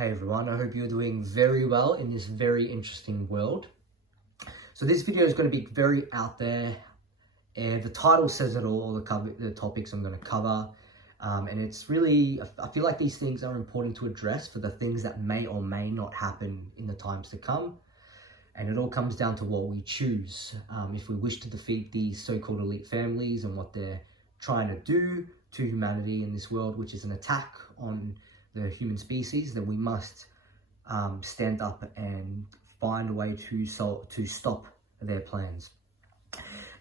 Hey everyone, I hope you're doing very well in this very interesting world. So this video is going to be very out there, and the title says it all, the topics I'm going to cover. And it's really, I feel like these things are important to address for the things that may or may not happen in the times to come. And it all comes down to what we choose. If we wish to defeat these so-called elite families and what they're trying to do to humanity in this world, which is an attack on the human species, then we must stand up and find a way to stop their plans.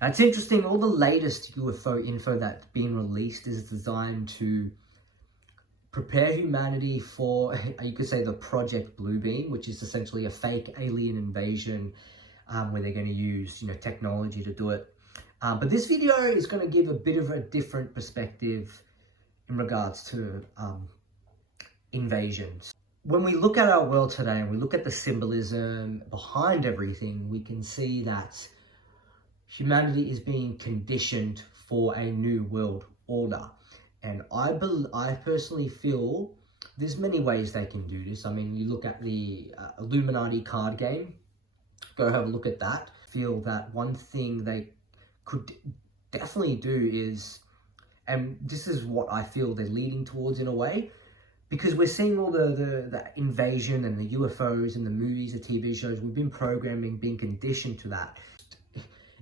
Now, it's interesting, all the latest UFO info that's been released is designed to prepare humanity for, you could say, the Project Bluebeam, which is essentially a fake alien invasion where they're going to use, technology to do it. But this video is going to give a bit of a different perspective in regards to invasions. When we look at our world today and we look at the symbolism behind everything, we can see that humanity is being conditioned for a new world order. And I personally feel there's many ways they can do this. I mean, you look at the Illuminati card game, go have a look at that. I feel that one thing they could definitely do is, and this is what I feel they're leading towards in a way, because we're seeing all the invasion and the UFOs and the movies, the TV shows, we've been programming, being conditioned to that.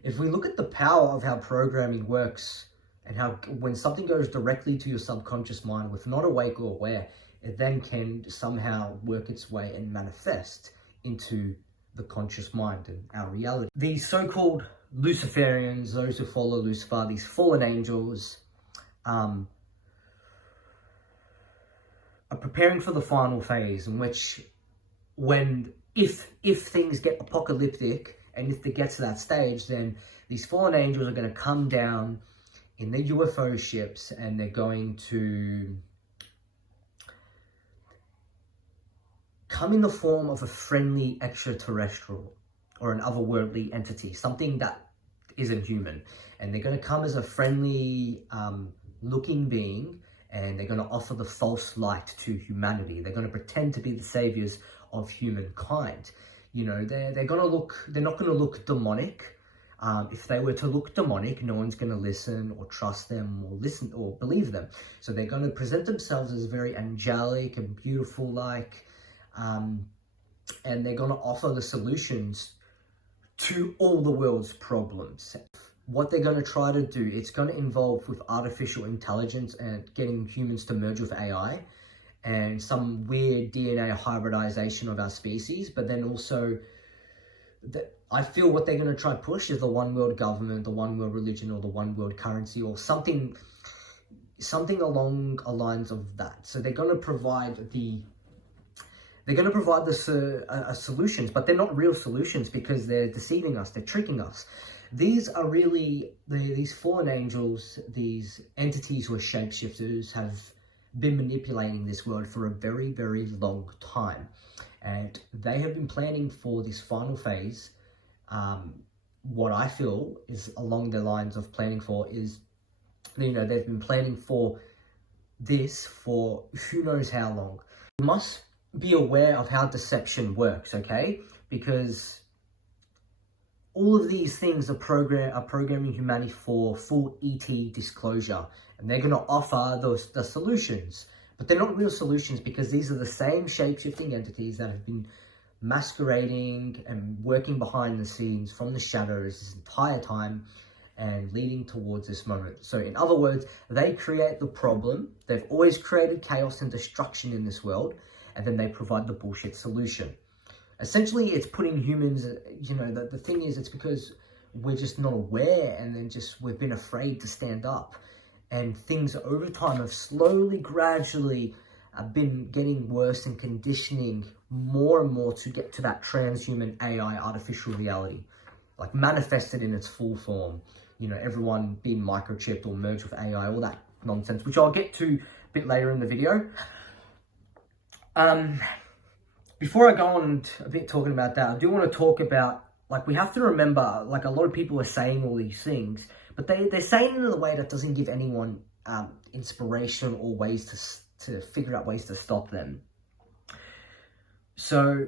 If we look at the power of how programming works and how when something goes directly to your subconscious mind, with not awake or aware, it then can somehow work its way and manifest into the conscious mind and our reality. These so-called Luciferians, those who follow Lucifer, these fallen angels, are preparing for the final phase, in which if things get apocalyptic and if they get to that stage, then these fallen angels are going to come down in their UFO ships and they're going to come in the form of a friendly extraterrestrial or an otherworldly entity, something that isn't human. And they're going to come as a friendly looking being, and they're going to offer the false light to humanity. They're going to pretend to be the saviors of humankind. They're going to look, they're not going to look demonic. If they were to look demonic, no one's going to listen or trust them or listen or believe them. So they're going to present themselves as very angelic and beautiful like, and they're going to offer the solutions to all the world's problems. What they're going to try to do, it's going to involve with artificial intelligence and getting humans to merge with AI and some weird DNA hybridization of our species. But then also, I feel what they're going to try to push is the one world government, the one world religion, or the one world currency, or something along the lines of that. So they're going to provide solutions, but they're not real solutions because they're deceiving us, they're tricking us. These are really, these fallen angels, these entities who are shapeshifters, have been manipulating this world for a very, very long time. And they have been planning for this final phase. What I feel is along the lines of planning for is, they've been planning for this for who knows how long. We must be aware of how deception works, okay? Because all of these things are programming humanity for full ET disclosure, and they're going to offer the solutions, but they're not real solutions, because these are the same shape-shifting entities that have been masquerading and working behind the scenes from the shadows this entire time and leading towards this moment. So in other words, they create the problem. They've always created chaos and destruction in this world, and then they provide the bullshit solution. Essentially, it's putting humans, the thing is, it's because we're just not aware, and then we've been afraid to stand up. And things over time have slowly, gradually been getting worse and conditioning more and more to get to that transhuman AI artificial reality, like manifested in its full form. Everyone being microchipped or merged with AI, all that nonsense, which I'll get to a bit later in the video. Before I go on a bit talking about that, I do want to talk about, we have to remember, a lot of people are saying all these things, but they're saying it in a way that doesn't give anyone inspiration or ways to figure out ways to stop them. So,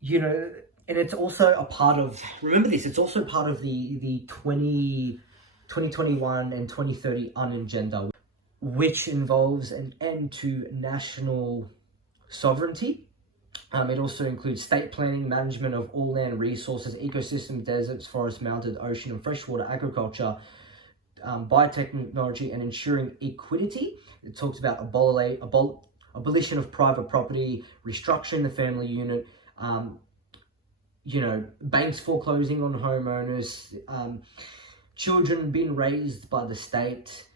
you know, and it's also a part of, remember this, it's also part of the 2021 and 2030 unagenda, which involves an end to national sovereignty. It also includes state planning, management of all land resources, ecosystem, deserts, forests, mountains, ocean and freshwater, agriculture, biotechnology, and ensuring equity. It talks about abolition of private property, restructuring the family unit, you know, banks foreclosing on homeowners, children being raised by the state,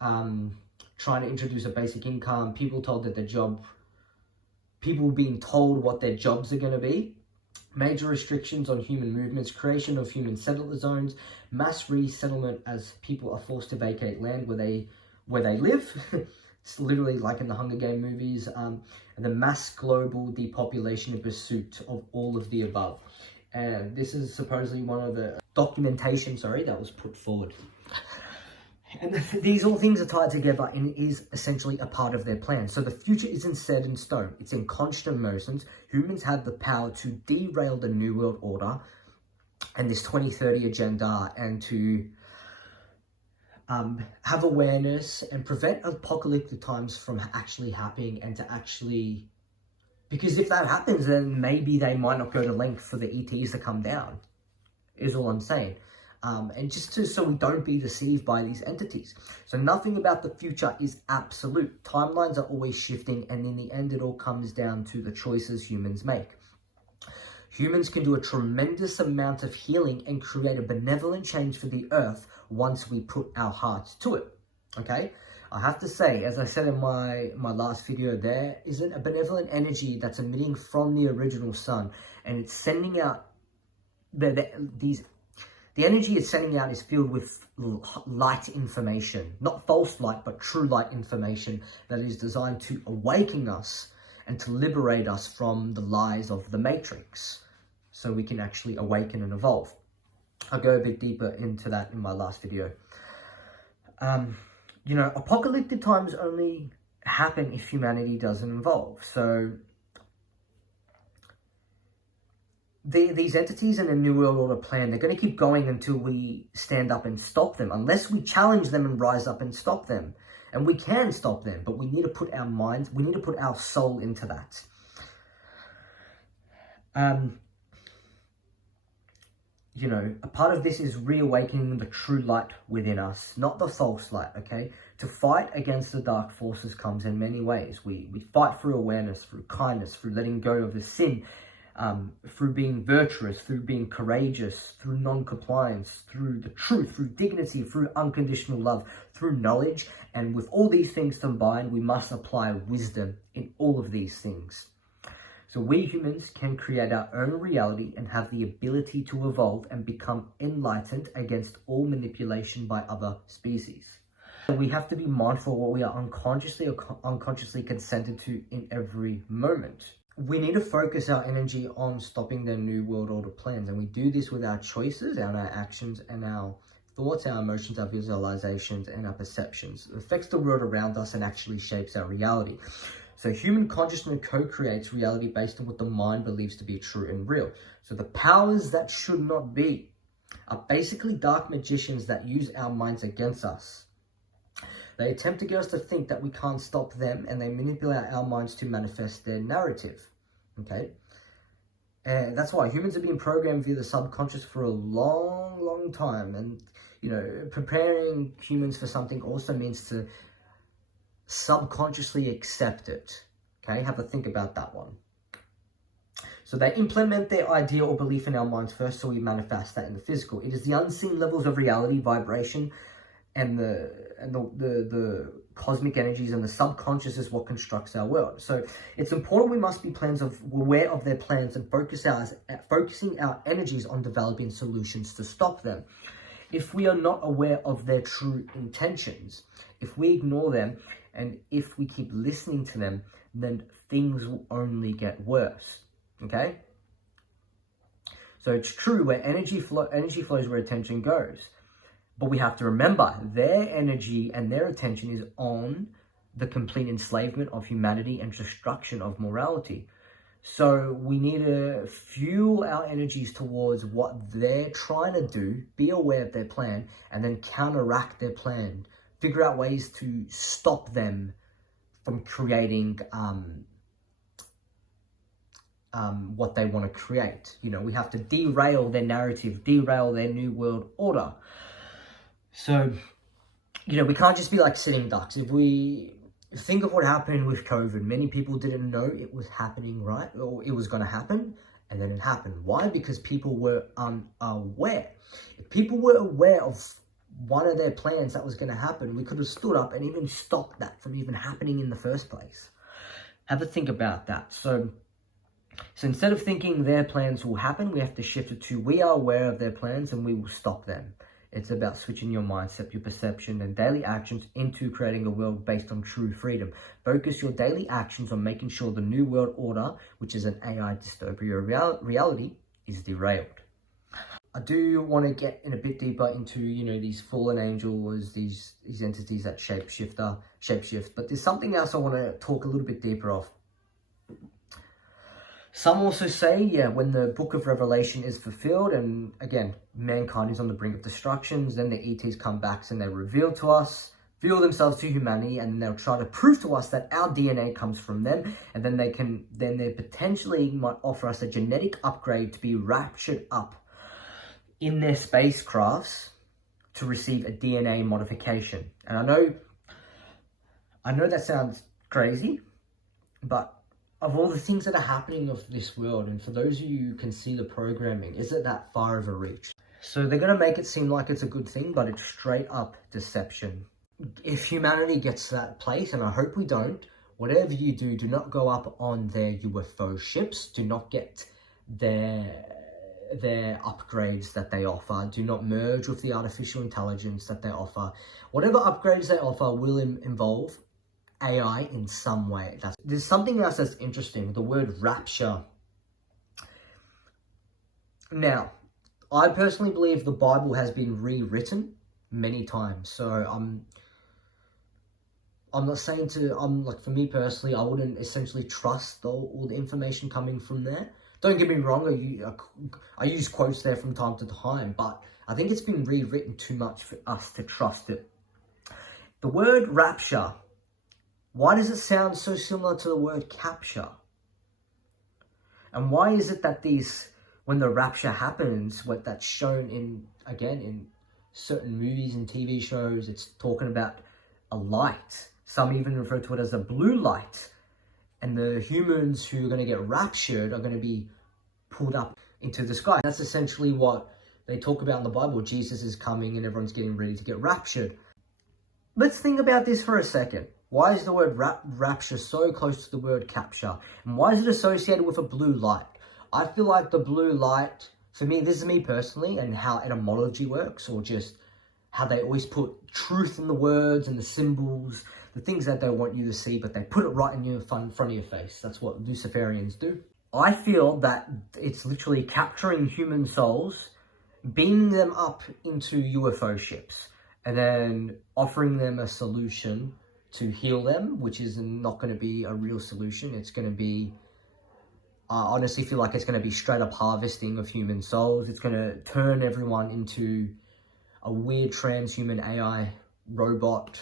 trying to introduce a basic income, people being told what their jobs are going to be, major restrictions on human movements, creation of human settler zones, mass resettlement as people are forced to vacate land where they live. It's literally like in the Hunger Game movies, and the mass global depopulation in pursuit of all of the above. And this is supposedly one of the documentation, that was put forward. And these all things are tied together and it is essentially a part of their plan. So the future isn't set in stone. It's in constant motions. Humans have the power to derail the New World Order and this 2030 agenda, and to have awareness and prevent apocalyptic times from actually happening, and to actually, because if that happens, then maybe they might not go to length for the ETs to come down, is all I'm saying. And so we don't be deceived by these entities. So nothing about the future is absolute. Timelines are always shifting, and in the end, it all comes down to the choices humans make. Humans can do a tremendous amount of healing and create a benevolent change for the earth once we put our hearts to it. Okay? I have to say, as I said in my last video, there isn't a benevolent energy that's emitting from the original sun, and it's sending out the energy it's sending out is filled with light information, not false light, but true light information that is designed to awaken us and to liberate us from the lies of the matrix, so we can actually awaken and evolve. I'll go a bit deeper into that in my last video. You know, apocalyptic times only happen if humanity doesn't evolve. So these entities in the New World Order plan, they're going to keep going until we stand up and stop them, unless we challenge them and rise up and stop them. And we can stop them, but we need to put our minds, we need to put our soul into that. You know, a part of this is reawakening the true light within us, not the false light, okay? To fight against the dark forces comes in many ways. We fight through awareness, through kindness, through letting go of the sin, through being virtuous, through being courageous, through non-compliance, through the truth, through dignity, through unconditional love, through knowledge. And with all these things combined, we must apply wisdom in all of these things. So we humans can create our own reality and have the ability to evolve and become enlightened against all manipulation by other species. We have to be mindful of what we are unconsciously or unconsciously consented to in every moment. We need to focus our energy on stopping the New World Order plans, and we do this with our choices and our actions and our thoughts, our emotions, our visualizations, and our perceptions. It affects the world around us and actually shapes our reality. So human consciousness co-creates reality based on what the mind believes to be true and real. So the powers that should not be are basically dark magicians that use our minds against us. They attempt to get us to think that we can't stop them, and they manipulate our minds to manifest their narrative, okay? And that's why humans have been programmed via the subconscious for a long, long time. And, you know, preparing humans for something also means to subconsciously accept it, okay? Have a think about that one. So they implement their idea or belief in our minds first, so we manifest that in the physical. It is the unseen levels of reality, vibration, and the cosmic energies, and the subconscious is what constructs our world. So it's important we must be aware of their plans and focusing our energies on developing solutions to stop them. If we are not aware of their true intentions, if we ignore them, and if we keep listening to them, then things will only get worse, okay? So it's true, where energy flows where attention goes. But we have to remember, their energy and their attention is on the complete enslavement of humanity and destruction of morality. So we need to fuel our energies towards what they're trying to do, be aware of their plan, and then counteract their plan. Figure out ways to stop them from creating what they want to create. You know, we have to derail their narrative, derail their new world order. So, you know, we can't just be like sitting ducks. If we think of what happened with COVID, many people didn't know it was happening, right? Or it was going to happen, and then it happened. Why? Because people were unaware. If people were aware of one of their plans that was going to happen, we could have stood up and even stopped that from even happening in the first place. Have a think about that. So instead of thinking their plans will happen, we have to shift it to we are aware of their plans and we will stop them. It's about switching your mindset, your perception, and daily actions into creating a world based on true freedom. Focus your daily actions on making sure the new world order, which is an AI dystopia reality, is derailed. I do want to get in a bit deeper into, you know, these fallen angels, these entities that shapeshift, but there's something else I want to talk a little bit deeper of. Some also say, yeah, when the book of Revelation is fulfilled, and again, mankind is on the brink of destructions, then the ETs come back and they reveal to us, reveal themselves to humanity, and they'll try to prove to us that our DNA comes from them, and then they potentially might offer us a genetic upgrade to be raptured up in their spacecrafts to receive a DNA modification. And I know that sounds crazy, but of all the things that are happening of this world, and for those of you who can see the programming, is it that far of a reach? So they're going to make it seem like it's a good thing, but it's straight up deception. If humanity gets to that place, and I hope we don't, whatever you do, do not go up on their UFO ships. Do not get their upgrades that they offer. Do not merge with the artificial intelligence that they offer. Whatever upgrades they offer will involve AI in some way. There's something else that's interesting, the word rapture. Now, I personally believe the Bible has been rewritten many times. So I'm not saying for me personally, I wouldn't essentially trust all the information coming from there. Don't get me wrong, I use quotes there from time to time, but I think it's been rewritten too much for us to trust it. The word rapture, why does it sound so similar to the word capture? And why is it that when the rapture happens, what that's shown in certain movies and TV shows, it's talking about a light. Some even refer to it as a blue light. And the humans who are going to get raptured are going to be pulled up into the sky. That's essentially what they talk about in the Bible. Jesus is coming and everyone's getting ready to get raptured. Let's think about this for a second. Why is the word rapture so close to the word capture? And why is it associated with a blue light? I feel like the blue light, for me, this is me personally, and how etymology works, or just how they always put truth in the words and the symbols, the things that they want you to see, but they put it right in your front of your face. That's what Luciferians do. I feel that it's literally capturing human souls, beaming them up into UFO ships, and then offering them a solution to heal them, which is not going to be a real solution. It's going to be, I honestly feel like it's going to be straight up harvesting of human souls. It's going to turn everyone into a weird transhuman AI robot,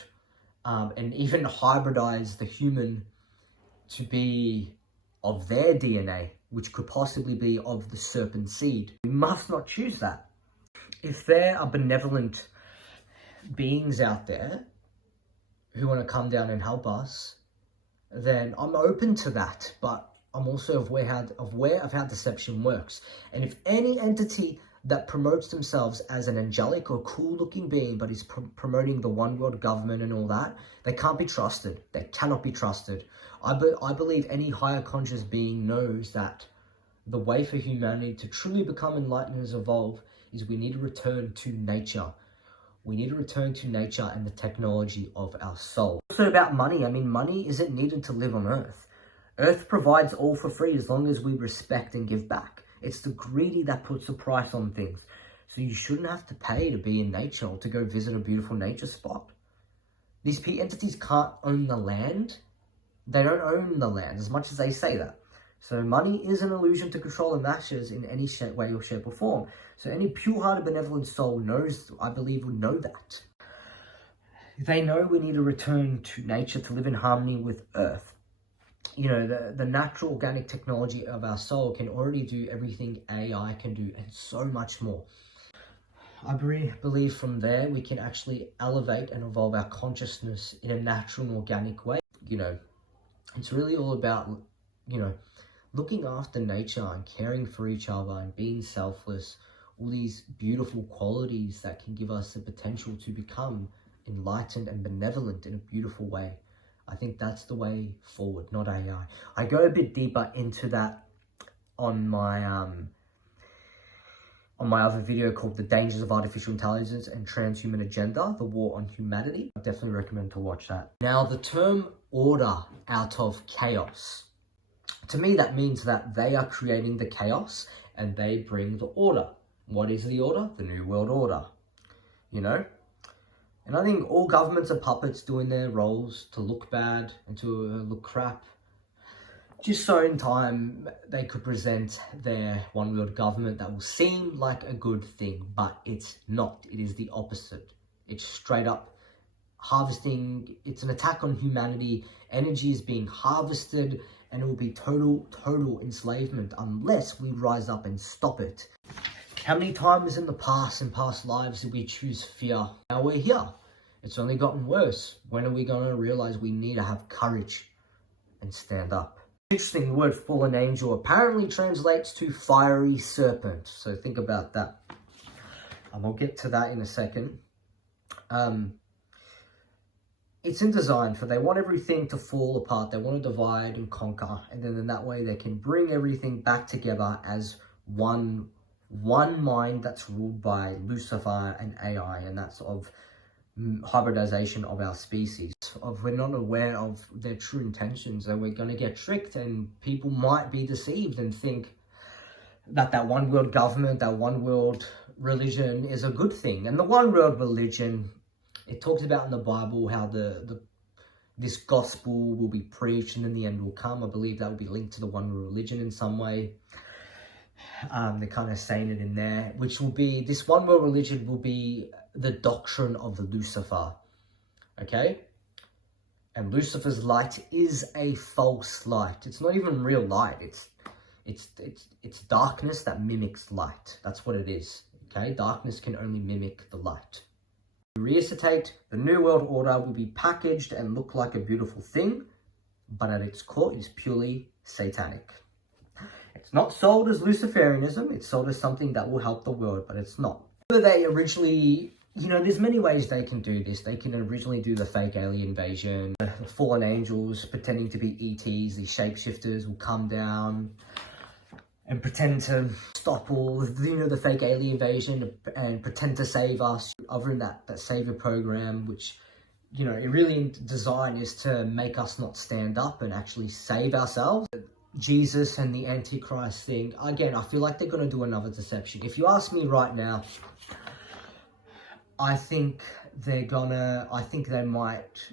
and even hybridize the human to be of their DNA, which could possibly be of the serpent seed. We must not choose that. If there are benevolent beings out there who want to come down and help us, then I'm open to that, but I'm also aware of how deception works. And if any entity that promotes themselves as an angelic or cool looking being, but is promoting the one world government and all that, they can't be trusted. They cannot be trusted. I believe any higher conscious being knows that the way for humanity to truly become enlightened and evolve is we need to return to nature. We need to return to nature and the technology of our soul. Also about money. I mean, money isn't needed to live on Earth. Earth provides all for free as long as we respect and give back. It's the greedy that puts a price on things. So you shouldn't have to pay to be in nature or to go visit a beautiful nature spot. These entities can't own the land. They don't own the land as much as they say that. So money is an illusion to control the masses in any way or shape or form. So any pure-hearted, benevolent soul knows, I believe, would know that. They know we need to return to nature to live in harmony with Earth. You know, the natural organic technology of our soul can already do everything AI can do and so much more. I believe from there we can actually elevate and evolve our consciousness in a natural and organic way. You know, it's really all about, you know, looking after nature and caring for each other and being selfless. All these beautiful qualities that can give us the potential to become enlightened and benevolent in a beautiful way. I think that's the way forward, not AI. I go a bit deeper into that on my other video called The Dangers of Artificial Intelligence and Transhuman Agenda, The War on Humanity. I definitely recommend to watch that. Now, the term order out of chaos. To me, that means that they are creating the chaos and they bring the order. What is the order? The New World Order, you know? And I think all governments are puppets doing their roles to look bad and to look crap. Just so in time they could present their one world government that will seem like a good thing, but it's not. It is the opposite. It's straight up harvesting. It's an attack on humanity. Energy is being harvested and it will be total enslavement unless we rise up and stop it. How many times in the past, in past lives, did we choose fear? Now we're here. It's only gotten worse. When are we going to realize we need to have courage and stand up? Interesting, the word fallen angel apparently translates to fiery serpent. So think about that. I'll get to that in a second. It's in design for they want everything to fall apart. They want to divide and conquer. And then in that way they can bring everything back together as one mind that's ruled by Lucifer and AI, and that's of hybridization of our species. If we're not aware of their true intentions, then we're going to get tricked and people might be deceived and think that that one world government, that one world religion is a good thing. And the one world religion, it talks about in the Bible how this gospel will be preached and then the end will come. I believe that will be linked to the one world religion in some way. They're kind of saying it in there, which will be, this one world religion will be the doctrine of the Lucifer, okay? And Lucifer's light is a false light. It's not even real light. It's darkness that mimics light. That's what it is, okay? Darkness can only mimic the light. To reiterate, the New World Order will be packaged and look like a beautiful thing, but at its core it is purely satanic. It's not sold as Luciferianism, it's sold as something that will help the world, but it's not. They originally, you know, there's many ways they can do this. They can originally do the fake alien invasion, the fallen angels pretending to be ETs, these shapeshifters will come down and pretend to stop all, you know, the fake alien invasion and pretend to save us. Other than that savior program, which, you know, it really design is to make us not stand up and actually save ourselves. Jesus and the Antichrist thing, again, I feel like they're going to do another deception. If you ask me right now, I think they might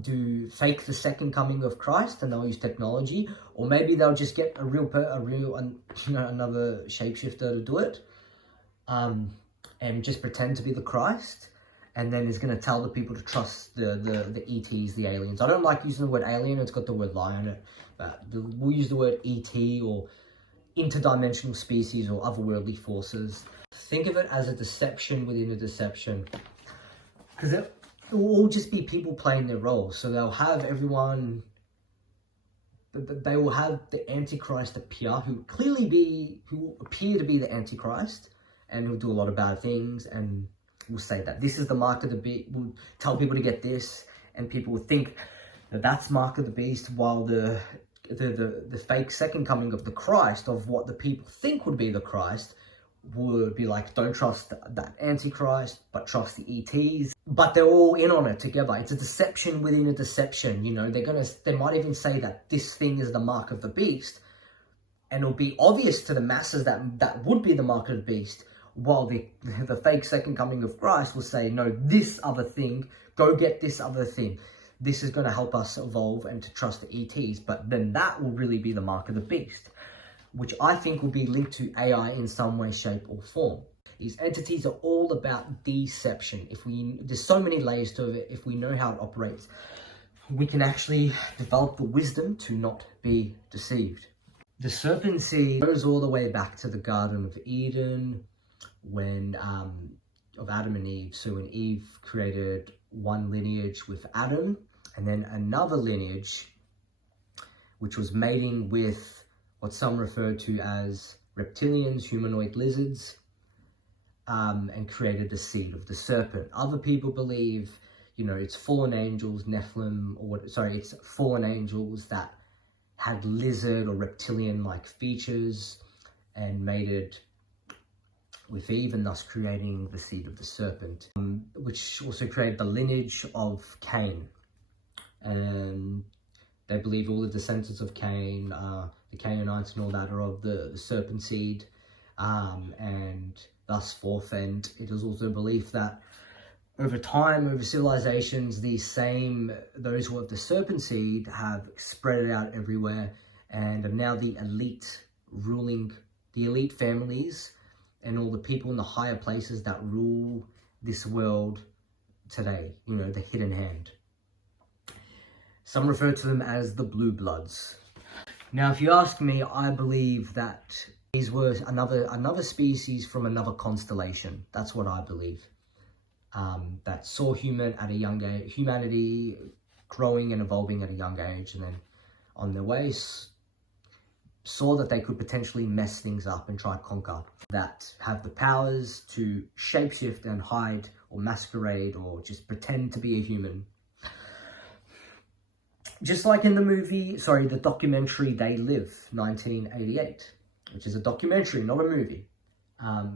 do fake the second coming of Christ and they'll use technology, or maybe they'll just get another shapeshifter to do it, and just pretend to be the Christ, and then is going to tell the people to trust the ETs, the aliens. I don't like using the word alien, it's got the word lie on it, but we'll use the word ET or interdimensional species or otherworldly forces. Think of it as a deception within a deception, because it will all just be people playing their roles. So they'll have everyone, they will have the Antichrist appear, who will appear to be the Antichrist, and will do a lot of bad things, and will say that this is the mark of the beast, will tell people to get this, and people will think that that's mark of the beast, while the fake second coming of the Christ, of what the people think would be the Christ, would be like, don't trust that Antichrist, but trust the ETs. But they're all in on it together. It's a deception within a deception, you know. They might even say that this thing is the mark of the beast, and it'll be obvious to the masses that would be the mark of the beast, while the fake second coming of Christ will say, no, this other thing, go get this other thing. This is going to help us evolve and to trust the ETs. But then that will really be the mark of the beast, which I think will be linked to AI in some way, shape or form. These entities are all about deception. There's so many layers to it. If we know how it operates, we can actually develop the wisdom to not be deceived. The serpent seed goes all the way back to the Garden of Eden, when of Adam and Eve. So when Eve created one lineage with Adam, and then another lineage, which was mating with what some refer to as reptilians, humanoid lizards, and created the seed of the serpent. Other people believe, it's fallen angels, Nephilim, it's fallen angels that had lizard or reptilian-like features and mated with Eve, and thus creating the seed of the serpent, which also created the lineage of Cain. And they believe all the descendants of Cain, the Canaanites and all that, are of the serpent seed, and thus forth. And it is also believed that over time, over civilizations, those who have the serpent seed have spread it out everywhere, and are now the elite families and all the people in the higher places that rule this world today, the hidden hand. Some refer to them as the blue bloods. Now, if you ask me, I believe that these were another species from another constellation. That's what I believe. That saw humanity growing and evolving at a young age, and then on their way saw that they could potentially mess things up and try to conquer, that have the powers to shapeshift and hide or masquerade or just pretend to be a human. Just like in the documentary They Live, 1988, which is a documentary, not a movie. I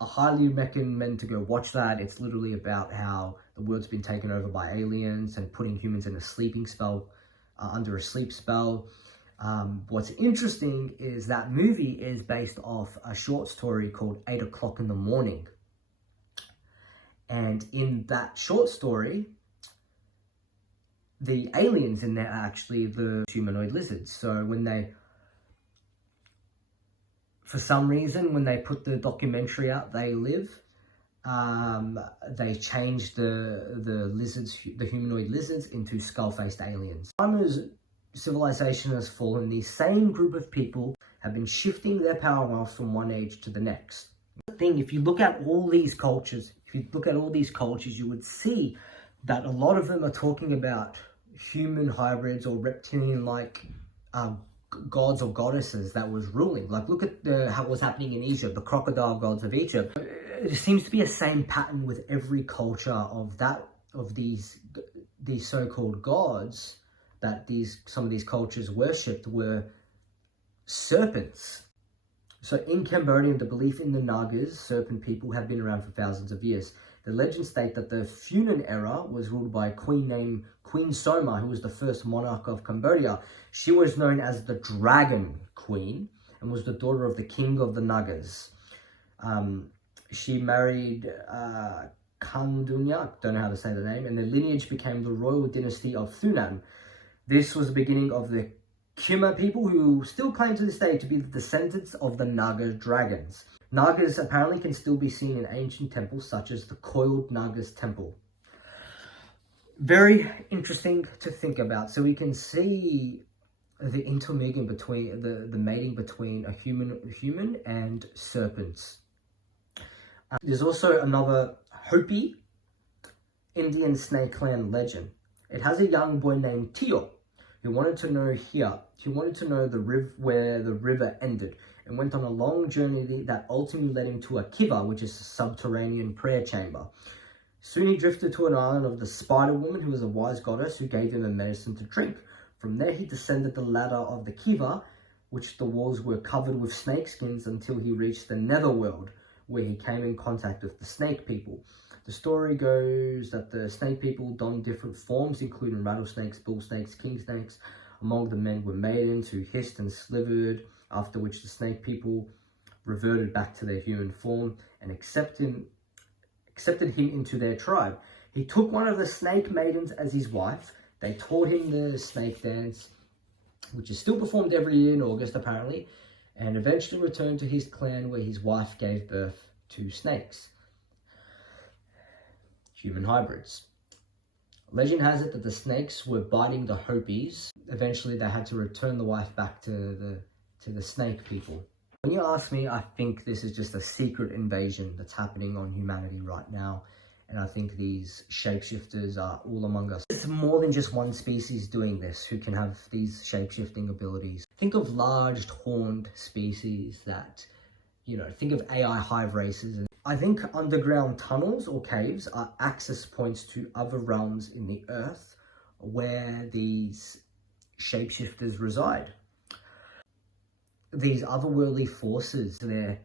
highly recommend to go watch that. It's literally about how the world's been taken over by aliens and putting humans in a sleeping spell, under a sleep spell. What's interesting is that movie is based off a short story called 8 o'clock in the morning. And in that short story, the aliens in there are actually the humanoid lizards. So for some reason, when they put the documentary out, They Live, they changed the humanoid lizards into skull-faced aliens. As civilization has fallen, the same group of people have been shifting their power wealth from one age to the next. If you look at all these cultures, you would see that a lot of them are talking about human hybrids or reptilian-like gods or goddesses that was ruling. Like, look at what was happening in Egypt, the crocodile gods of Egypt. There seems to be a same pattern with every culture of these so-called gods that some of these cultures worshipped were serpents. So in Cambodia, the belief in the Nagas, serpent people, had been around for thousands of years. The legends state that the Funan era was ruled by a queen named Queen Soma, who was the first monarch of Cambodia. She was known as the Dragon Queen and was the daughter of the king of the Nagas. She married Kandunya, don't know how to say the name, and the lineage became the royal dynasty of Funan. This was the beginning of the Khmer people, who still claim to this day to be the descendants of the Naga dragons. Nagas apparently can still be seen in ancient temples, such as the Coiled Nagas Temple. Very interesting to think about. So we can see the intermingling between the mating between a human and serpents. There's also another Hopi Indian snake clan legend. It has a young boy named Tio who wanted to know where the river ended, and went on a long journey that ultimately led him to a kiva, which is a subterranean prayer chamber. Soon he drifted to an island of the spider woman, who was a wise goddess who gave him a medicine to drink. From there he descended the ladder of the kiva, which the walls were covered with snake skins, until he reached the netherworld, where he came in contact with the snake people. The story goes that the snake people donned different forms, including rattlesnakes, bull snakes, king snakes. Among the men were maidens who hissed and slithered, after which the snake people reverted back to their human form and accepted him into their tribe. He took one of the snake maidens as his wife. They taught him the snake dance, which is still performed every year in August apparently, and eventually returned to his clan where his wife gave birth to snakes. Human hybrids. Legend has it that the snakes were biting the Hopis. Eventually they had to return the wife back to the snake people. When you ask me, I think this is just a secret invasion that's happening on humanity right now. And I think these shapeshifters are all among us. It's more than just one species doing this who can have these shapeshifting abilities. Think of large horned species that, think of AI hive races. I think underground tunnels or caves are access points to other realms in the earth where these shapeshifters reside. These otherworldly forces, they're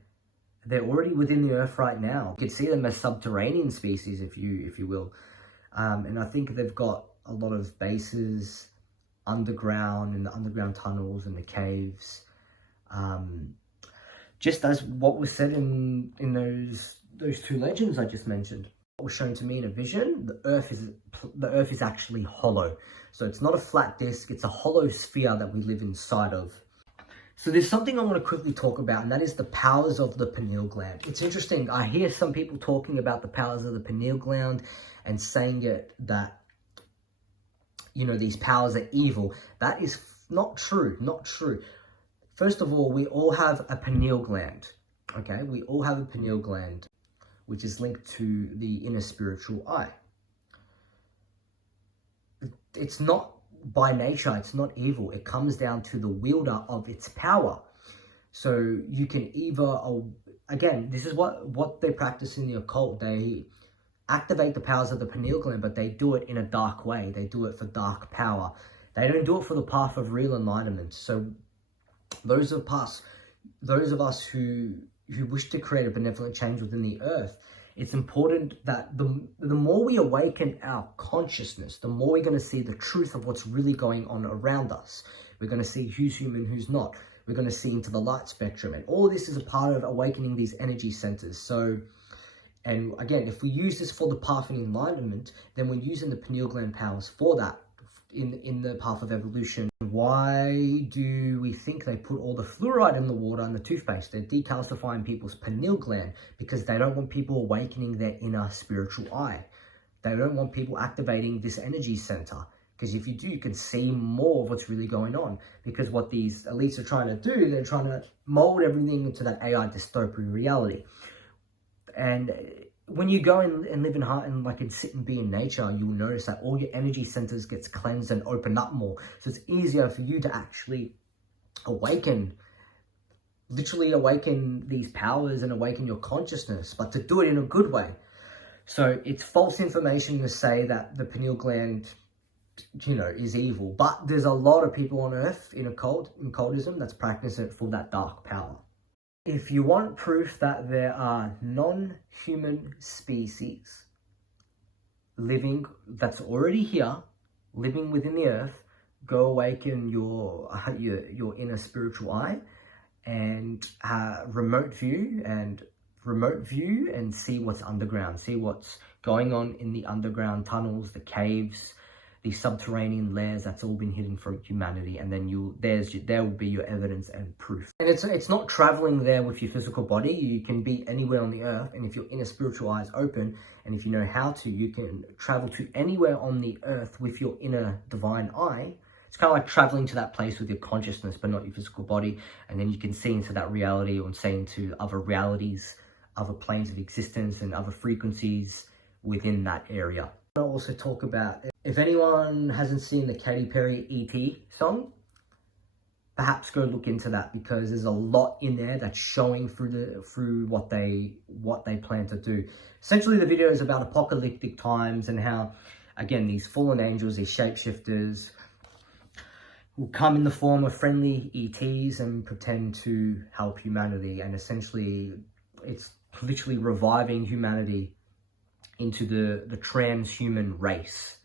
already within the earth right now. You could see them as subterranean species, if you will. And I think they've got a lot of bases underground, in the underground tunnels and the caves. Just as what was said in those two legends I just mentioned. What was shown to me in a vision, the earth is actually hollow. So it's not a flat disc, it's a hollow sphere that we live inside of. So there's something I want to quickly talk about, and that is the powers of the pineal gland. It's interesting. I hear some people talking about the powers of the pineal gland and saying that, these powers are evil. That is not true, not true. First of all, we all have a pineal gland, okay? We all have a pineal gland, which is linked to the inner spiritual eye. It's not by nature, it's not evil. It comes down to the wielder of its power. So you can either, again, this is what they practice in the occult. They activate the powers of the pineal gland, but they do it in a dark way. They do it for dark power. They don't do it for the path of real enlightenment. So those of us who wish to create a benevolent change within the earth, it's important that the more we awaken our consciousness, the more we're going to see the truth of what's really going on around us. We're going to see who's human, who's not. We're going to see into the light spectrum. And all this is a part of awakening these energy centers. So, and again, if we use this for the path of enlightenment, then we're using the pineal gland powers for that in the path of evolution. Why do we think they put all the fluoride in the water and the toothpaste? They're decalcifying people's pineal gland because they don't want people awakening their inner spiritual eye. They don't want people activating this energy center, because if you do, you can see more of what's really going on. Because what these elites are trying to do, they're trying to mold everything into that AI dystopian reality. And when you go and live in heart and sit and be in nature, you'll notice that all your energy centers gets cleansed and opened up more. So it's easier for you to actually literally awaken these powers and awaken your consciousness, but to do it in a good way. So it's false information to say that the pineal gland, is evil. But there's a lot of people on earth in occultism that's practicing it for that dark power. If you want proof that there are non-human species that's already here, living within the earth, go awaken your inner spiritual eye and remote view and see what's underground, see what's going on in the underground tunnels, the caves, these subterranean layers that's all been hidden from humanity, and then there will be your evidence and proof. And it's not traveling there with your physical body. You can be anywhere on the earth, and if your inner spiritual eye is open, and if you know how to, you can travel to anywhere on the earth with your inner divine eye. It's kind of like traveling to that place with your consciousness, but not your physical body, and then you can see into that reality or see into other realities, other planes of existence, and other frequencies within that area. I'll also talk about, if anyone hasn't seen the Katy Perry E.T. song, perhaps go look into that, because there's a lot in there that's showing through what they plan to do. Essentially, the video is about apocalyptic times and how, again, these fallen angels, these shapeshifters, will come in the form of friendly ETs and pretend to help humanity. And essentially, it's literally reviving humanity into the transhuman race,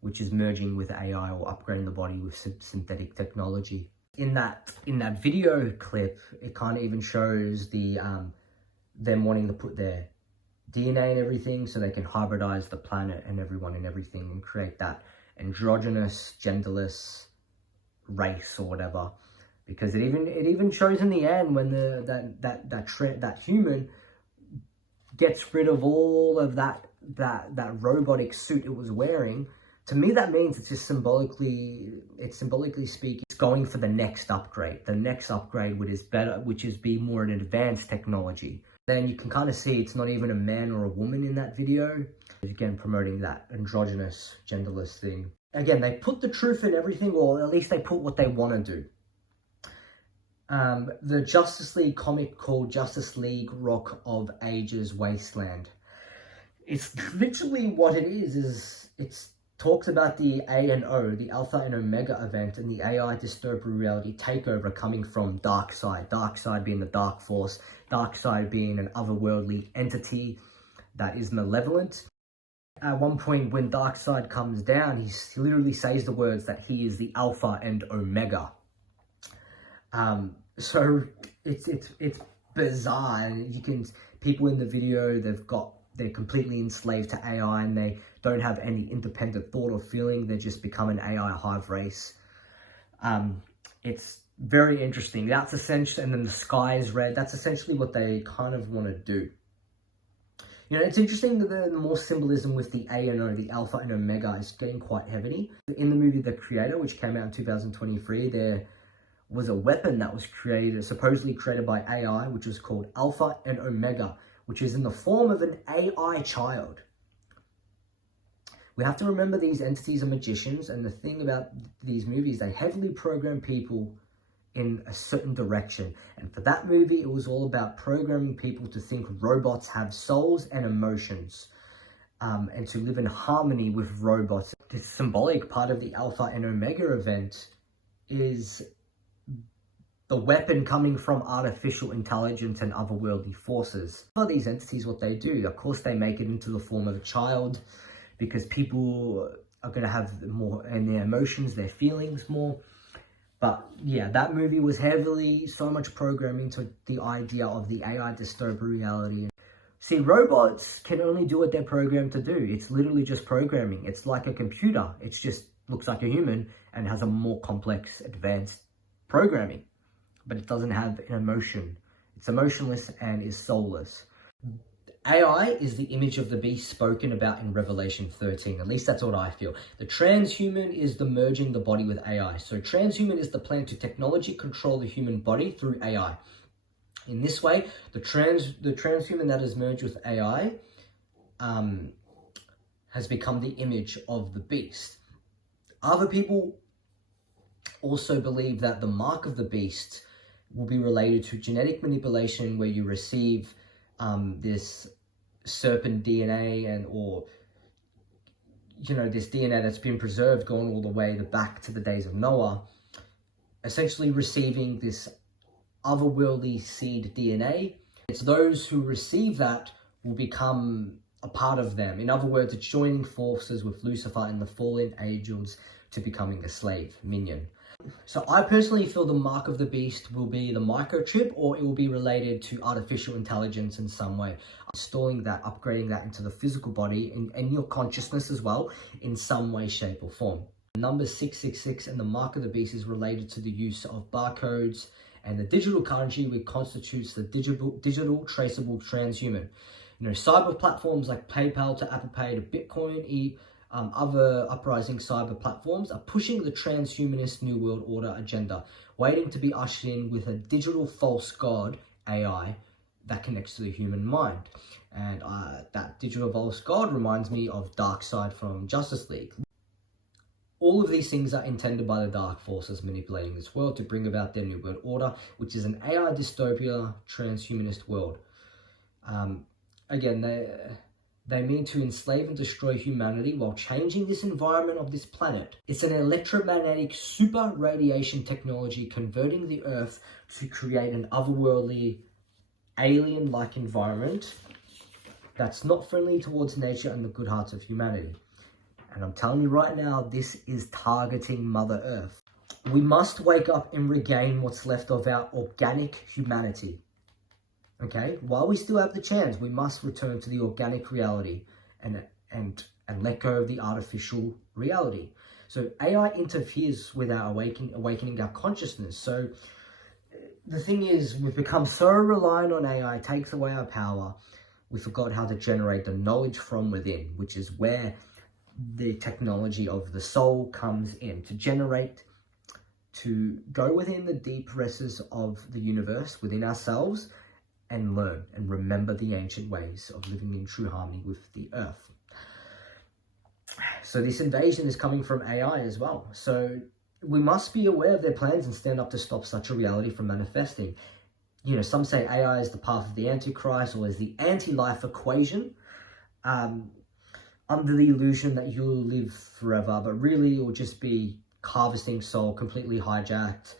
which is merging with AI or upgrading the body with synthetic technology. In that video clip, it kind of even shows the them wanting to put their DNA and everything so they can hybridize the planet and everyone and everything and create that androgynous, genderless race or whatever. Because it even shows in the end when that human gets rid of all of that robotic suit it was wearing. To me, that means it's symbolically speaking, it's going for the next upgrade. The next upgrade, which is be more an advanced technology. Then you can kind of see it's not even a man or a woman in that video. Again, promoting that androgynous, genderless thing. Again, they put the truth in everything, or at least they put what they want to do. The Justice League comic called Justice League Rock of Ages Wasteland. It's literally what it is it's talks about the A and O, the Alpha and Omega event, and the AI dystopian reality takeover coming from Darkseid. Darkseid being the dark force, Darkseid being an otherworldly entity that is malevolent. At one point when Darkseid comes down, he literally says the words that he is the Alpha and Omega. So it's bizarre, and people in the video, they're completely enslaved to AI and they don't have any independent thought or feeling. They just become an AI hive race. It's very interesting. That's essentially, and then the sky is red. That's essentially what they kind of want to do. You know, it's interesting that the more symbolism with the A and O, the Alpha and Omega, is getting quite heavy. In the movie The Creator, which came out in 2023, there was a weapon that was supposedly created by AI, which was called Alpha and Omega, which is in the form of an AI child. We have to remember these entities are magicians, and the thing about these movies, they heavily program people in a certain direction. And for that movie, it was all about programming people to think robots have souls and emotions, and to live in harmony with robots. The symbolic part of the Alpha and Omega event is the weapon coming from artificial intelligence and otherworldly forces. For these entities, what they do, of course, they make it into the form of a child, because people are going to have more in their emotions, their feelings more. But yeah, that movie was so much programming to the idea of the AI dystopian reality. See, robots can only do what they're programmed to do. It's literally just programming. It's like a computer. It just looks like a human and has a more complex, advanced programming. But it doesn't have an emotion. It's emotionless and is soulless. AI is the image of the beast spoken about in Revelation 13. At least that's what I feel. The transhuman is the merging the body with AI. So transhuman is the plan to technology control the human body through AI. In this way, the transhuman that is merged with AI has become the image of the beast. Other people also believe that the mark of the beast will be related to genetic manipulation, where you receive this serpent DNA or this DNA that's been preserved, going all the way back to the days of Noah, essentially receiving this otherworldly seed DNA. It's those who receive that will become a part of them. In other words, it's joining forces with Lucifer and the fallen angels to becoming a slave, minion. So I personally feel the mark of the beast will be the microchip, or it will be related to artificial intelligence in some way. Installing that, upgrading that into the physical body and your consciousness as well, in some way, shape or form. Number 666 and the mark of the beast is related to the use of barcodes and the digital currency, which constitutes the digital traceable transhuman. Cyber platforms like PayPal to Apple Pay to Bitcoin, other uprising cyber platforms are pushing the transhumanist New World Order agenda, waiting to be ushered in with a digital false god, AI, that connects to the human mind. And that digital false god reminds me of Darkseid from Justice League. All of these things are intended by the dark forces manipulating this world to bring about their New World Order, which is an AI dystopia transhumanist world. Again, they mean to enslave and destroy humanity while changing this environment of this planet. It's an electromagnetic super radiation technology converting the Earth to create an otherworldly, alien-like environment that's not friendly towards nature and the good hearts of humanity. And I'm telling you right now, this is targeting Mother Earth. We must wake up and regain what's left of our organic humanity. Okay, while we still have the chance, we must return to the organic reality and let go of the artificial reality. So AI interferes with our awakening our consciousness. So the thing is, we've become so reliant on AI, it takes away our power. We forgot how to generate the knowledge from within, which is where the technology of the soul comes in, to go within the deep recesses of the universe, within ourselves, and learn and remember the ancient ways of living in true harmony with the earth. So this invasion is coming from AI as well. So we must be aware of their plans and stand up to stop such a reality from manifesting. You know, some say AI is the path of the Antichrist or is the anti-life equation, under the illusion that you'll live forever, but really it will just be harvesting soul, completely hijacked,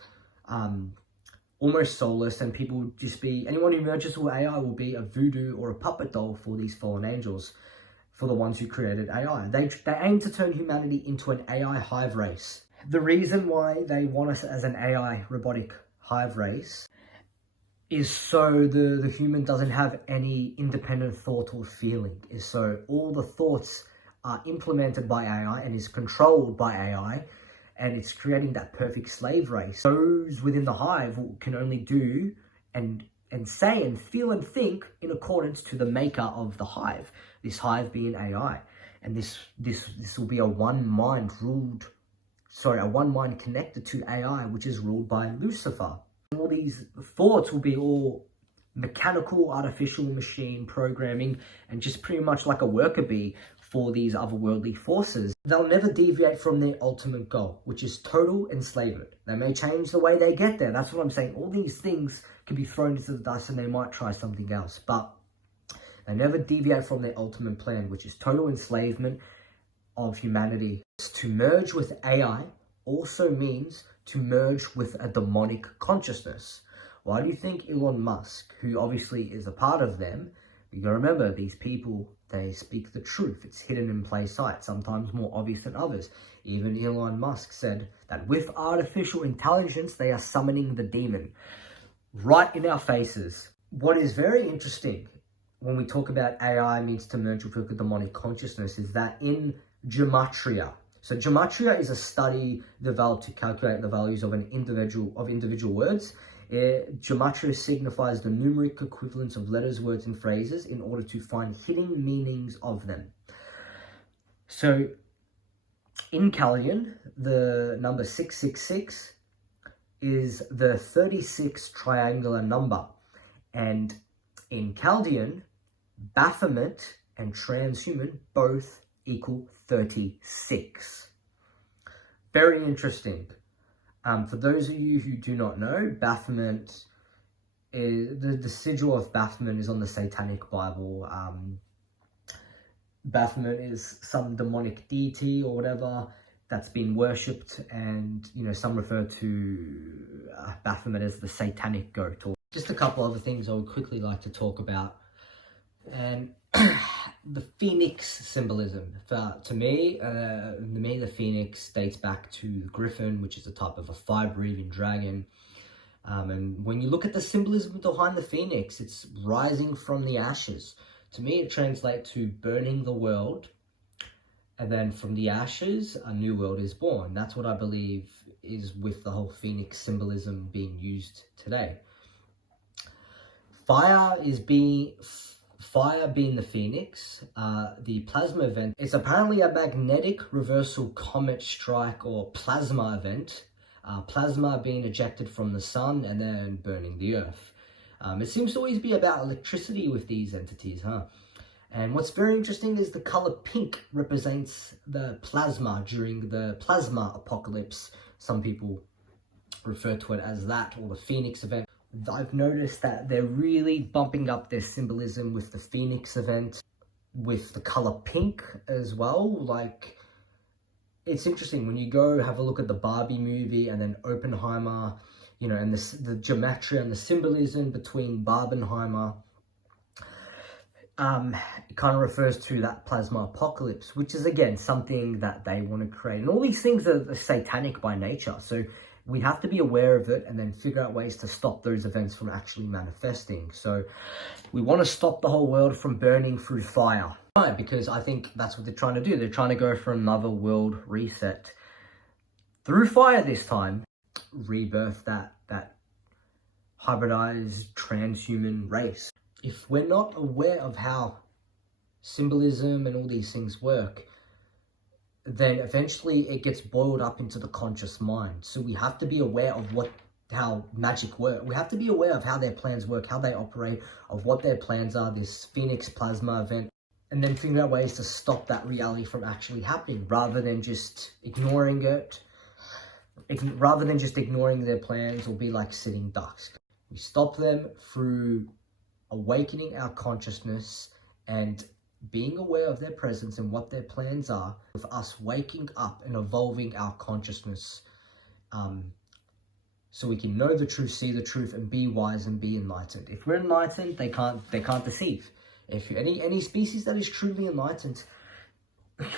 almost soulless, and people would just be, anyone who merges with AI will be a voodoo or a puppet doll for these fallen angels, for the ones who created AI. They aim to turn humanity into an AI hive race. The reason why they want us as an AI robotic hive race is so the human doesn't have any independent thought or feeling, is so all the thoughts are implemented by AI and is controlled by AI, and it's creating that perfect slave race. Those within the hive can only do and say and feel and think in accordance to the maker of the hive, this hive being AI. And this will be a one mind connected to AI, which is ruled by Lucifer. All these thoughts will be all mechanical, artificial machine programming, and just pretty much like a worker bee for these otherworldly forces. They'll never deviate from their ultimate goal, which is total enslavement. They may change the way they get there. That's what I'm saying. All these things can be thrown into the dust and they might try something else, but they never deviate from their ultimate plan, which is total enslavement of humanity. To merge with AI also means to merge with a demonic consciousness. Why do you think Elon Musk, who obviously is a part of them, you gotta remember, these people, they speak the truth. It's hidden in plain sight, sometimes more obvious than others. Even Elon Musk said that with artificial intelligence, they are summoning the demon right in our faces. What is very interesting when we talk about AI means to merge with a demonic consciousness is that in gematria. So gematria is a study developed to calculate the values of individual words. Gematria signifies the numeric equivalence of letters, words, and phrases in order to find hidden meanings of them. So in Chaldean, the number 666 is the 36th triangular number. And in Chaldean, Baphomet and transhuman both equal 36. Very interesting. For those of you who do not know, Baphomet is the sigil of Baphomet is on the Satanic Bible. Baphomet is some demonic deity or whatever that's been worshipped, and some refer to Baphomet as the satanic goat. Or just a couple other things I would quickly like to talk about, and the phoenix symbolism. To me, the phoenix dates back to the griffin, which is a type of a fire-breathing dragon. And when you look at the symbolism behind the phoenix, it's rising from the ashes. To me, it translates to burning the world, and then from the ashes, a new world is born. That's what I believe is with the whole phoenix symbolism being used today. Fire being the phoenix, the plasma event is apparently a magnetic reversal comet strike or plasma event. Plasma being ejected from the sun and then burning the earth. It seems to always be about electricity with these entities, huh? And what's very interesting is the color pink represents the plasma during the plasma apocalypse. Some people refer to it as that, or the phoenix event. I've noticed that they're really bumping up their symbolism with the phoenix event, with the color pink as well. Like, it's interesting when you go have a look at the Barbie movie and then Oppenheimer, and the gematria and the symbolism between Barbenheimer. It kind of refers to that plasma apocalypse, which is again something that they want to create. And all these things are satanic by nature. So we have to be aware of it and then figure out ways to stop those events from actually manifesting. So we want to stop the whole world from burning through fire. Why? Because I think that's what they're trying to do. They're trying to go for another world reset through fire this time. Rebirth that hybridized transhuman race. If we're not aware of how symbolism and all these things work, then eventually it gets boiled up into the conscious mind. So we have to be aware of how magic works. We have to be aware of how their plans work, how they operate, of what their plans are, this Phoenix plasma event, and then figure out ways to stop that reality from actually happening, rather than just ignoring it, rather than just ignoring their plans or be like sitting ducks. We stop them through awakening our consciousness and being aware of their presence and what their plans are, with us waking up and evolving our consciousness, so we can know the truth, see the truth, and be wise and be enlightened. If we're enlightened, they can't deceive. If any species that is truly enlightened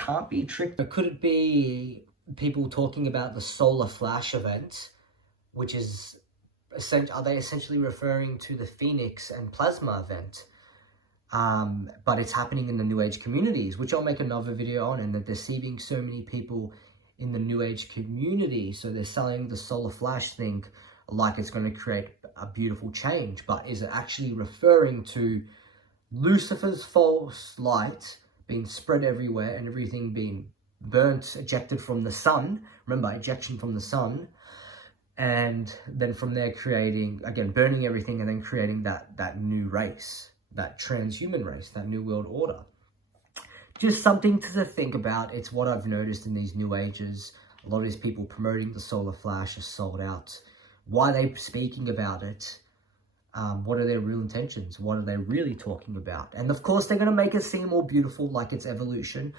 can't be tricked. Or could it be people talking about the solar flash event, which is are they essentially referring to the Phoenix and plasma event? But it's happening in the New Age communities, which I'll make another video on, and they're deceiving so many people in the New Age community. So they're selling the solar flash thing like it's going to create a beautiful change, but is it actually referring to Lucifer's false light being spread everywhere and everything being burnt, ejected from the sun? Remember, ejection from the sun. And then from there creating, again, burning everything and then creating that new race, that transhuman race, that new world order. Just something to think about. It's what I've noticed in these new ages. A lot of these people promoting the solar flash are sold out. Why are they speaking about it? What are their real intentions? What are they really talking about? And of course, they're going to make it seem more beautiful, like it's evolution.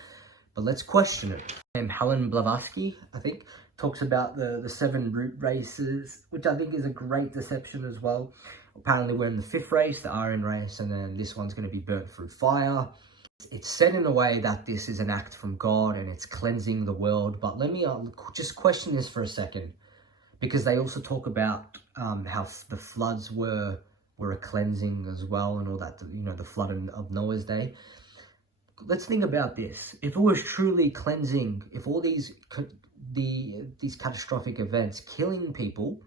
But let's question it. And Helen Blavatsky, I think, talks about the 7 root races, which I think is a great deception as well. Apparently we're in the 5th race, the iron race, and then this one's going to be burnt through fire. It's said in a way that this is an act from God and it's cleansing the world. But let me just question this for a second, because they also talk about how the floods were a cleansing as well, and all that, you know, the flood of Noah's day. Let's think about this. If it was truly cleansing, if all these catastrophic events killing people,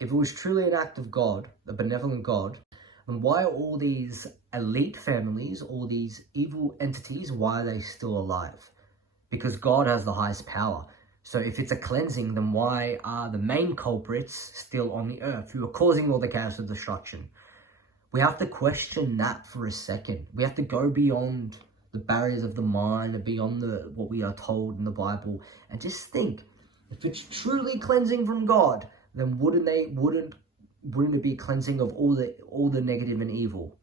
if it was truly an act of God, a benevolent God, then why are all these elite families, all these evil entities, why are they still alive? Because God has the highest power. So if it's a cleansing, then why are the main culprits still on the earth, who are causing all the chaos and destruction? We have to question that for a second. We have to go beyond the barriers of the mind and beyond what we are told in the Bible, and just think, if it's truly cleansing from God, then wouldn't it be cleansing of all the negative and evil?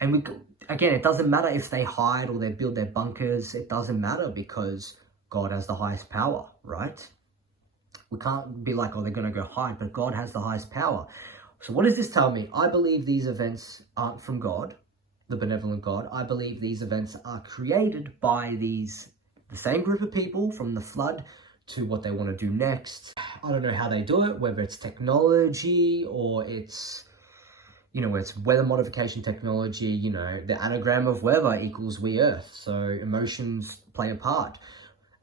And again, it doesn't matter if they hide or they build their bunkers. It doesn't matter, because God has the highest power, right? We can't be like, oh, they're going to go hide, but God has the highest power. So what does this tell me? I believe these events aren't from God, the benevolent God. I believe these events are created by the same group of people, from the flood to what they want to do next. I don't know how they do it, whether it's technology or it's, you know, it's weather modification technology. You know, the anagram of weather equals we earth. So emotions play a part.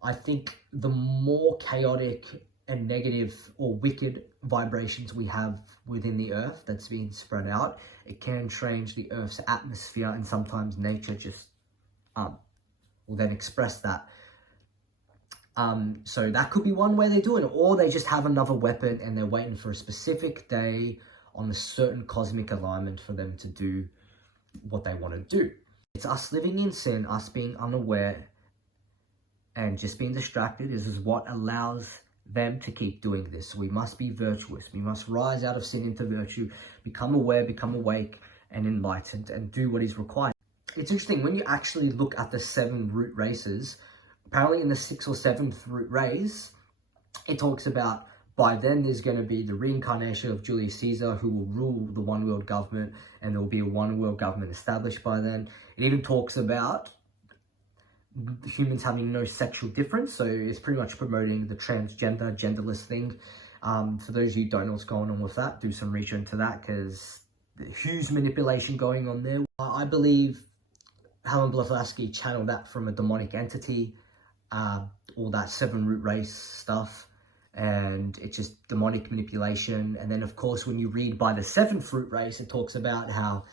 I think the more chaotic and negative or wicked vibrations we have within the earth that's being spread out, it can change the earth's atmosphere, and sometimes nature just will then express that. So that could be one way they do it, or they just have another weapon and they're waiting for a specific day on a certain cosmic alignment for them to do what they want to do. It's us living in sin, us being unaware and just being distracted is what allows them to keep doing this. So we must be virtuous. We must rise out of sin into virtue, become aware, become awake and enlightened, and do what is required. It's interesting, when you actually look at the 7 root races, apparently in the 6th or 7th root race, it talks about by then there's going to be the reincarnation of Julius Caesar, who will rule the one world government, and there will be a one world government established by then. It even talks about humans having no sexual difference. So it's pretty much promoting the transgender, genderless thing. For those of you who don't know what's going on with that, do some research into that, because huge manipulation going on there. I believe Helen Blavatsky channeled that from a demonic entity, all that 7 root race stuff, and it's just demonic manipulation. And then of course when you read by the 7th root race, it talks about how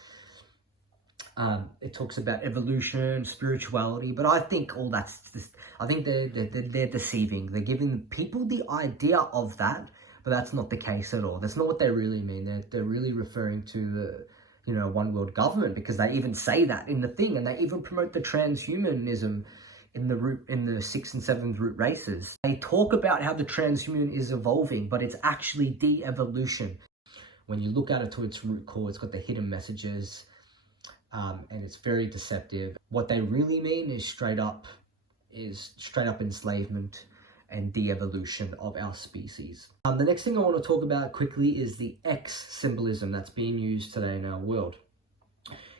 it talks about evolution, spirituality, but I think all that's just, I think they're deceiving. They're giving people the idea of that, but that's not the case at all. That's not what they really mean. They're really referring to the, you know, one world government, because they even say that in the thing, and they even promote the transhumanism in the 6th and 7th root races. They talk about how the transhuman is evolving, but it's actually de-evolution. When you look at it to its root core, it's got the hidden messages. And it's very deceptive. What they really mean is straight up enslavement and de-evolution of our species. The next thing I want to talk about quickly is the X symbolism that's being used today in our world.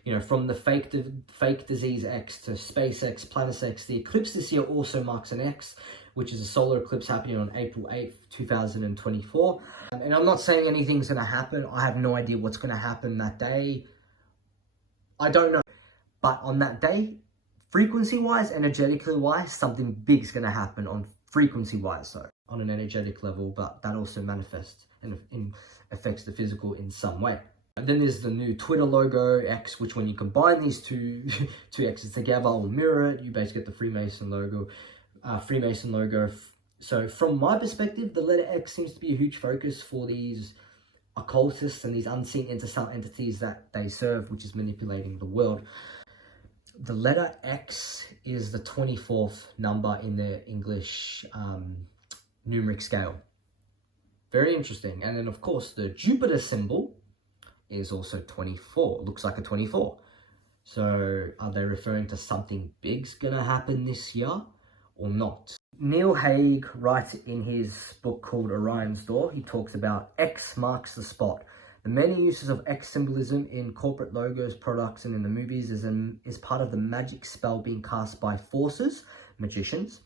You know, from the fake disease X to SpaceX, Planet X, the eclipse this year also marks an X, which is a solar eclipse happening on April 8th, 2024. And I'm not saying anything's going to happen. I have no idea what's going to happen that day. I don't know, but on that day, frequency-wise, energetically-wise, something big is going to happen on frequency-wise, so on an energetic level, but that also manifests and affects the physical in some way. And then there's the new Twitter logo, X, which when you combine these two X's together will mirror it. You basically get the Freemason logo. So from my perspective, the letter X seems to be a huge focus for these occultists and these unseen interstellar entities that they serve, which is manipulating the world. The letter X is the 24th number in the English numeric scale. Very interesting. And then of course the Jupiter symbol is also 24. It looks like a 24. So are they referring to something big's gonna happen this year or not? Neil Haig writes in his book called Orion's Door, he talks about X marks the spot. The many uses of X symbolism in corporate logos, products, and in the movies is part of the magic spell being cast by forces, magicians,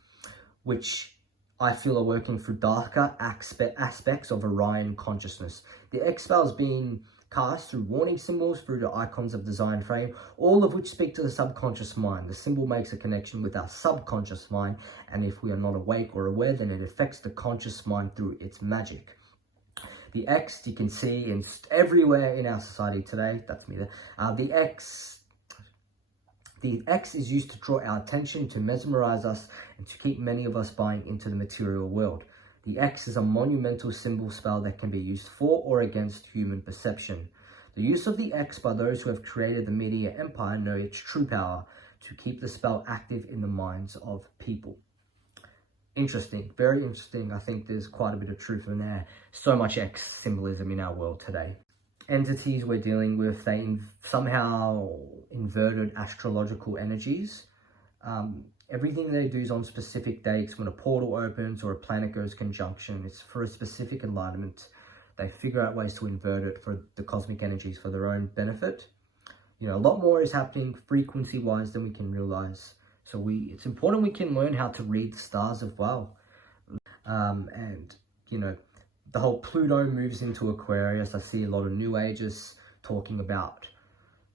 which I feel are working through darker aspects of Orion consciousness. The X spell is being cast through warning symbols, through the icons of design frame, all of which speak to the subconscious mind. The symbol makes a connection with our subconscious mind, and if we are not awake or aware, then it affects the conscious mind through its magic. The X you can see in everywhere in our society today. That's me there. The X is used to draw our attention, to mesmerize us, and to keep many of us buying into the material world. The X is a monumental symbol spell that can be used for or against human perception. The use of the X by those who have created the media empire know its true power to keep the spell active in the minds of people. Interesting, very interesting. I think there's quite a bit of truth in there. So much X symbolism in our world today. Entities we're dealing with, they somehow inverted astrological energies. Everything they do is on specific dates. When a portal opens or a planet goes conjunction, it's for a specific enlightenment. They figure out ways to invert it for the cosmic energies for their own benefit. You know, a lot more is happening frequency-wise than we can realize. So it's important we can learn how to read the stars as well. And, you know, the whole Pluto moves into Aquarius. I see a lot of New Agers talking about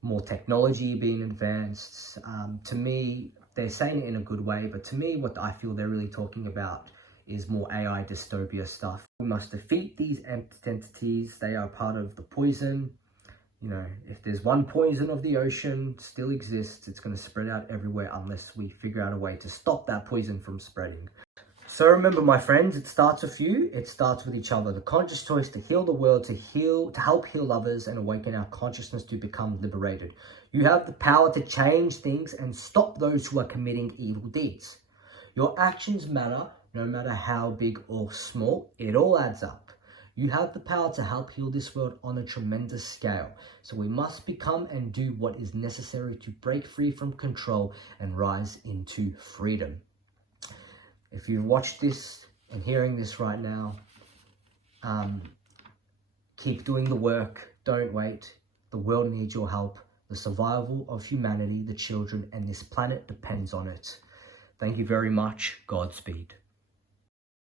more technology being advanced. To me, they're saying it in a good way, but to me, what I feel they're really talking about is more AI dystopia stuff. We must defeat these entities. They are part of the poison. You know, if there's one poison of the ocean still exists, it's going to spread out everywhere unless we figure out a way to stop that poison from spreading. So remember, my friends, it starts with you. It starts with each other. The conscious choice to heal the world, to help heal others and awaken our consciousness to become liberated. You have the power to change things and stop those who are committing evil deeds. Your actions matter, no matter how big or small. It all adds up. You have the power to help heal this world on a tremendous scale. So we must become and do what is necessary to break free from control and rise into freedom. If you've watched this and hearing this right now, keep doing the work. Don't wait. The world needs your help. The survival of humanity, the children, and this planet depends on it. Thank you very much. Godspeed.